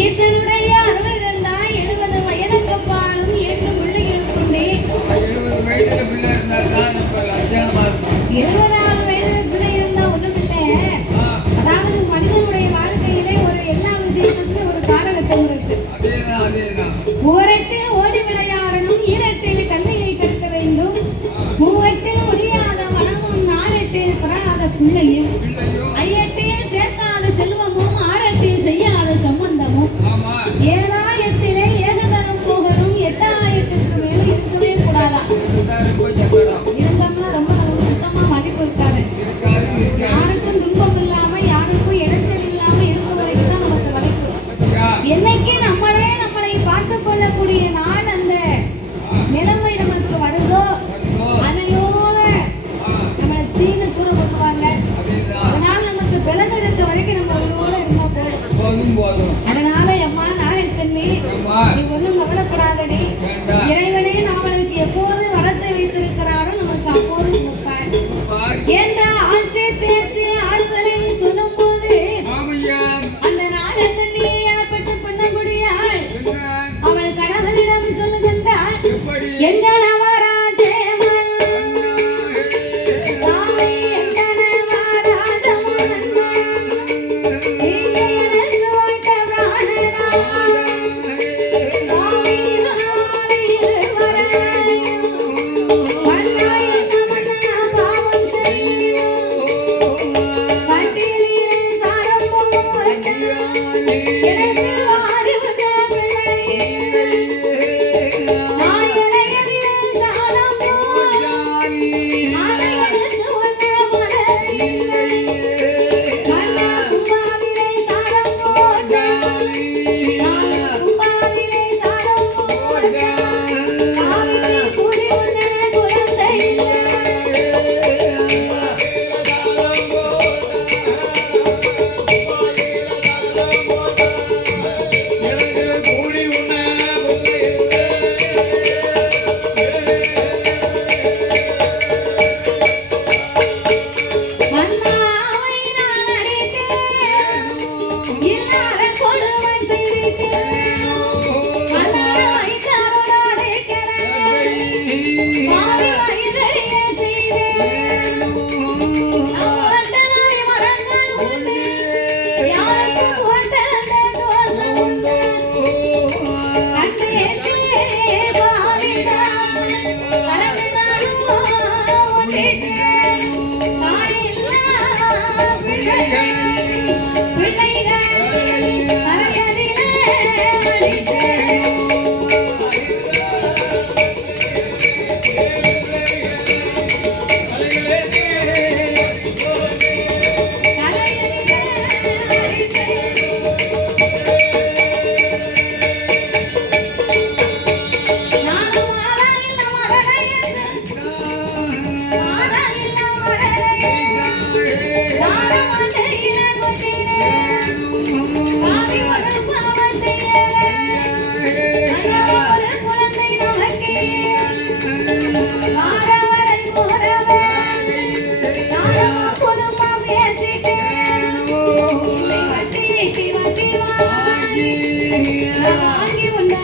ஈசனுடைய அருள் இருந்தால் 70 வயதுக்கு பாலும் 2 பிள்ளைகள் கொண்டே 70 வயதுல பிள்ளை இருந்தா தான் இப்ப லட்சணமா இருக்கும். 70 வயது பிள்ளை இருந்தா ஒண்ணும் இல்லை. அதாவது மனிதனுடைய வாழ்க்கையிலே ஒரு எல்லா விஷயத்துக்கும் ஒரு காலகட்டம் இருக்கு. அதேதான். ஓரட்டில் ஓடி விளையாடணும், ஈரட்டில் கல்லையை கற்க வேண்டும், மூவட்டில் முடியாத வனமும், நாலெட்டில் பெறாத பிள்ளையும், ஐயட்டில் சேர்க்காத செல்வமும், ஆரட்டில் செய்யாத சம்பந்தமும், 7ஆயிரத்திலே ஏகதனம் போகணும், 8ஆயிரத்துக்கு மேல இருக்கவே கூடாதா. இருந்தோம்னா ரொம்ப நமக்கு சுத்தமா மதிப்பு இருக்காது. யாருக்கும் துன்பம் இல்லாம, யாருக்கும் இடைஞ்சல் இல்லாம இருக்க வரைக்கும் தான் நமக்கு மதிப்பு. என்னைக்கு நம்மளை பார்த்துக் கொள்ளக்கூடிய நாள் அந்த நிலைமை நமக்கு வருதோ அதையோட நம்மளை சீன தூர போட்டுவாங்க. அதனால நமக்கு பலம் இருக்க வரைக்கும் நம்ம அவங்களோட இருந்தா போதும். அதனால அம்மா நாகக்கண்ணி, நீ ஒண்ணும் கவலைப்படாதடி. இறைவனே நம்மளுக்கு எப்போது வரத்தை வைத்திருக்கிறாரோ நமக்கு அப்போது கொடுப்பார். ஏண்டா ஆட்சி தேர்ச்சி ஆளுதலில் சொல்லும் போது அந்த நாகக்கண்ணி எனப்பட்டு பண்ணக்கூடியாள் அவள் கணவனிடம் சொல்லுகின்றாள், எங்க வாங்கி வந்த